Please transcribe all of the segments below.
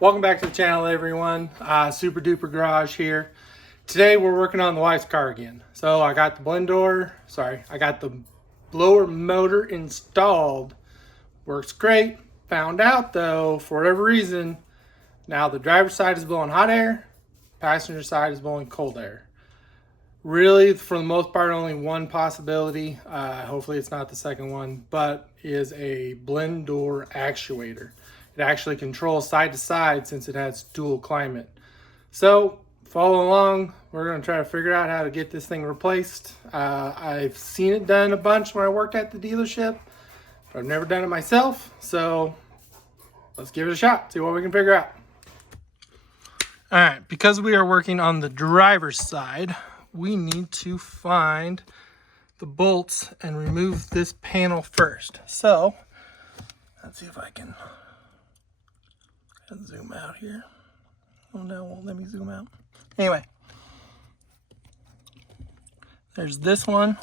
Welcome back to the channel, everyone. Super Duper Garage here. Today we're working on the wife's car again. So I got the blower motor installed. Works great. Found out though, for whatever reason, now the driver's side is blowing hot air, passenger side is blowing cold air. Really, for the most part, only one possibility, hopefully it's not the second one, but is a blend door actuator. It actually controls side to side since it has dual climate. So follow along, we're going to try to figure out how to get this thing replaced. I've seen it done a bunch when I worked at the dealership, but I've never done it myself, so let's give it a shot, see what we can figure out. All right, because we are working on the driver's side, we need to find the bolts and remove this panel first. So let's see if I can zoom out here. Oh no, it won't let me zoom out. Anyway, there's this one,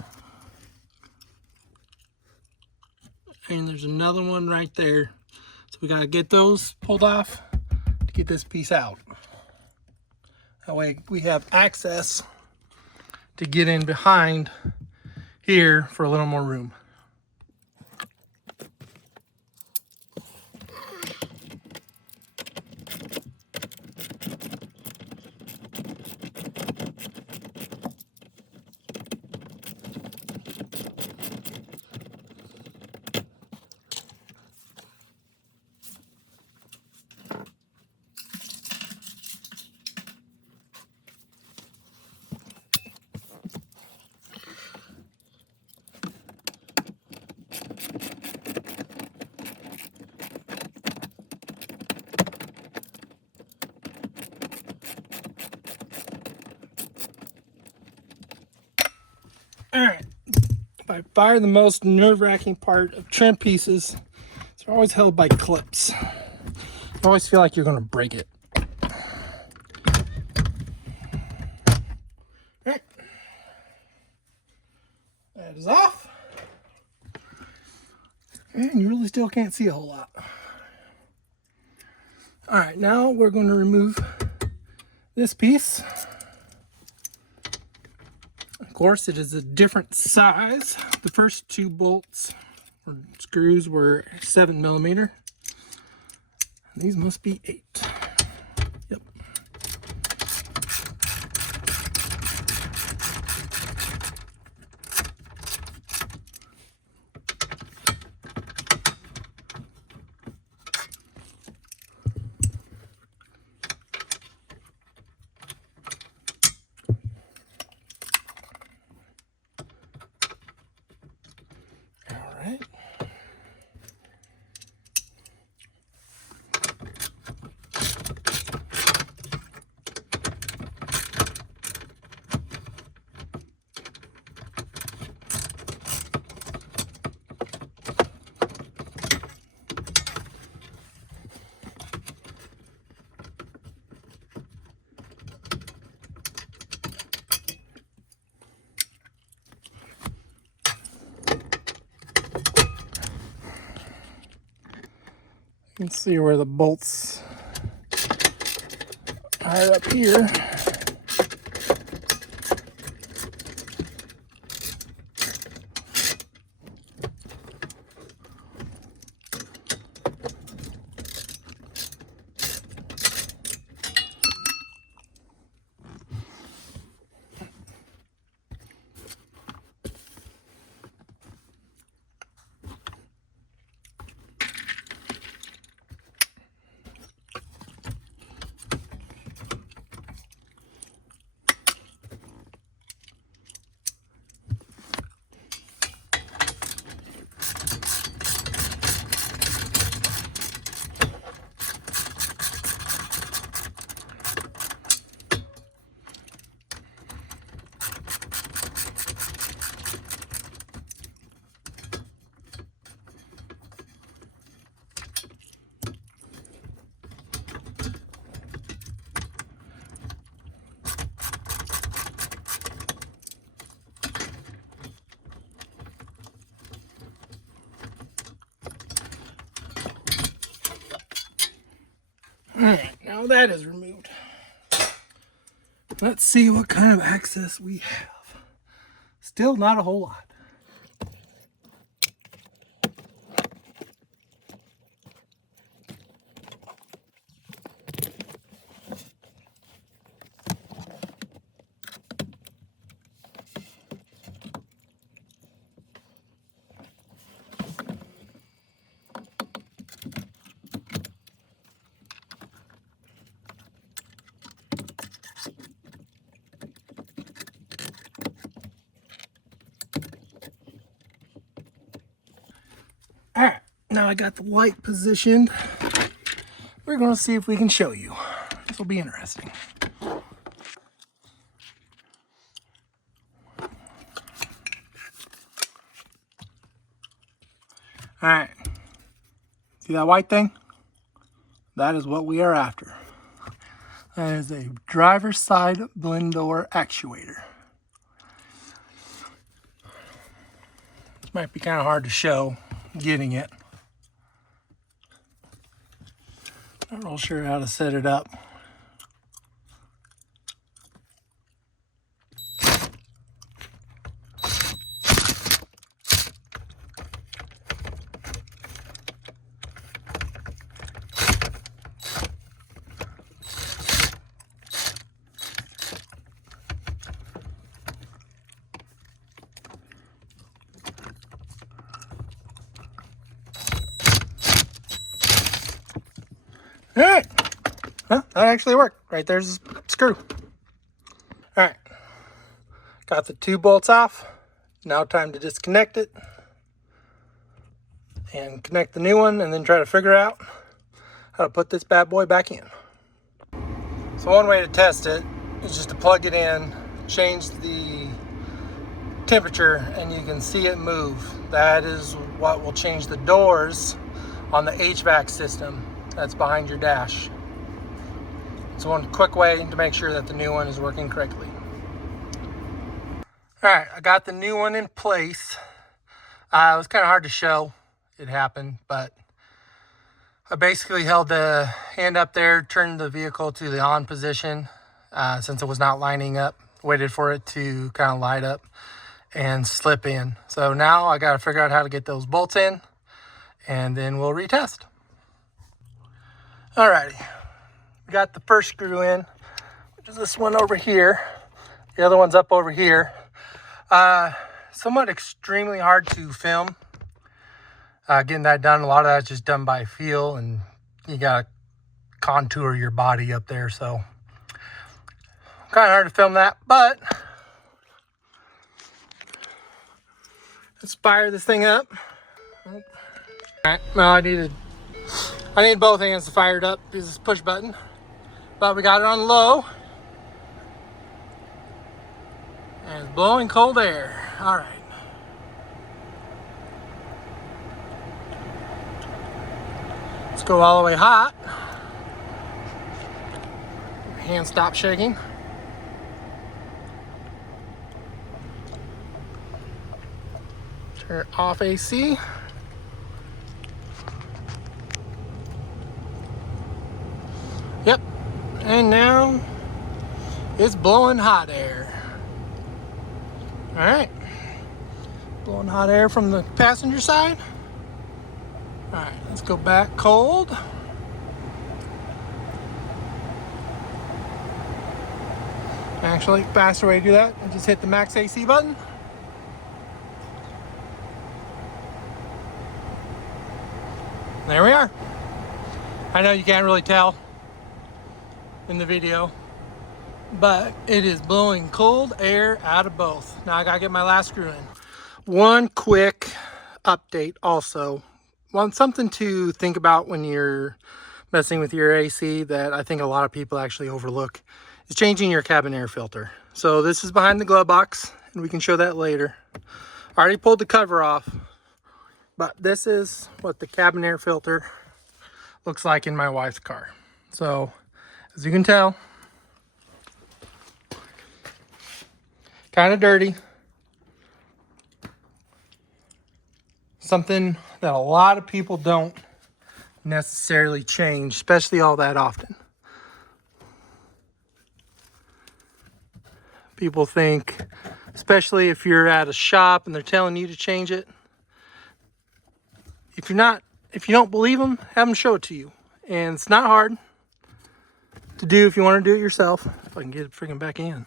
and there's another one right there. So we gotta get those pulled off to get this piece out. That way we have access to get in behind here for a little more room. All right, by far the most nerve-wracking part of trim pieces is they're always held by clips. You always feel like you're gonna break it. All right, that is off. And you really still can't see a whole lot. All right, now we're going to remove this piece. Of course, it is a different size. The first two bolts or screws were 7mm. These must be 8. Yep. Right. You can see where the bolts are up here. Alright, now that is removed. Let's see what kind of access we have. Still not a whole lot. Alright, now I got the light positioned. We're going to see if we can show you. This will be interesting. Alright, see that white thing? That is what we are after. That is a driver's side blend door actuator. This might be kind of hard to show getting it. Not real sure how to set it up. All right, well, that actually worked. Right there's the screw. All right, got the two bolts off. Now time to disconnect it and connect the new one, and then try to figure out how to put this bad boy back in. So one way to test it is just to plug it in, change the temperature, and you can see it move. That is what will change the doors on the HVAC system that's behind your dash. It's one quick way to make sure that the new one is working correctly. All right, I got the new one in place. It was kind of hard to show. It happened, but I basically held the hand up there, turned the vehicle to the on position since it was not lining up, waited for it to kind of light up and slip in. So now I got to figure out how to get those bolts in, and then we'll retest. Alrighty, we got the first screw in, which is this one over here. The other one's up over here. Somewhat extremely hard to film. Getting that done, a lot of that's just done by feel, and you gotta contour your body up there, so kind of hard to film that, but let's fire this thing up. All right, well, I need both hands to fire it up. Use this push button, but we got it on low, and it's blowing cold air. All right. Let's go all the way hot. Hand stop shaking. Turn off AC. Yep, and now it's blowing hot air. All right, blowing hot air from the passenger side. All right, let's go back cold. Actually, faster way to do that, just hit the max AC button. There we are. I know you can't really tell in the video, but it is blowing cold air out of both. Now I gotta get my last screw in. One quick update also. Something to think about when you're messing with your AC that I think a lot of people actually overlook is changing your cabin air filter. So this is behind the glove box, and we can show that later. I already pulled the cover off, but this is what the cabin air filter looks like in my wife's car. So as you can tell, kind of dirty. Something that a lot of people don't necessarily change, especially all that often. People think, especially if you're at a shop and they're telling you to change it, if you don't believe them, have them show it to you. And it's not hard to do if you want to do it yourself. If I can get it freaking back in.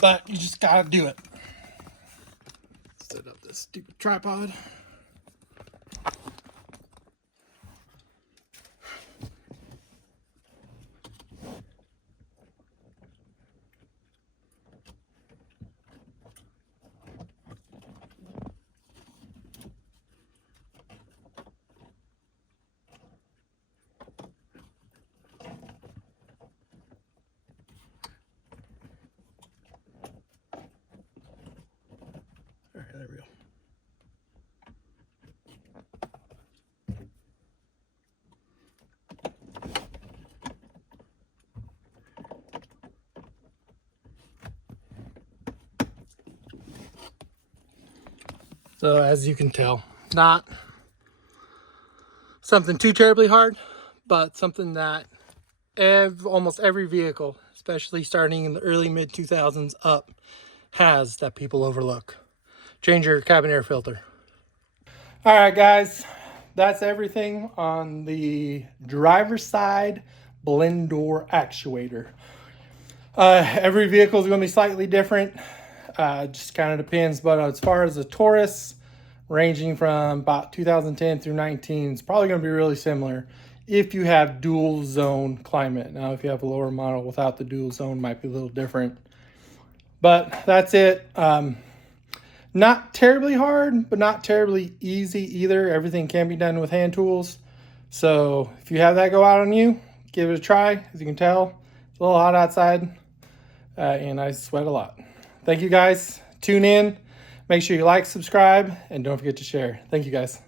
But you just gotta do it. Set up this stupid tripod. All right, there we go. So as you can tell, not something too terribly hard, but something that almost every vehicle, especially starting in the early mid 2000s up, has that people overlook. Change your cabin air filter. All right, guys, that's everything on the driver's side blend door actuator. Every vehicle is going to be slightly different. Just kind of depends, but as far as the Taurus, ranging from about 2010 through 19, it's probably going to be really similar if you have dual zone climate. Now, if you have a lower model without the dual zone, it might be a little different. But that's it. Not terribly hard, but not terribly easy either. Everything can be done with hand tools. So if you have that go out on you, give it a try. As you can tell, it's a little hot outside, and I sweat a lot. Thank you guys. Tune in. Make sure you like, subscribe, and don't forget to share. Thank you guys.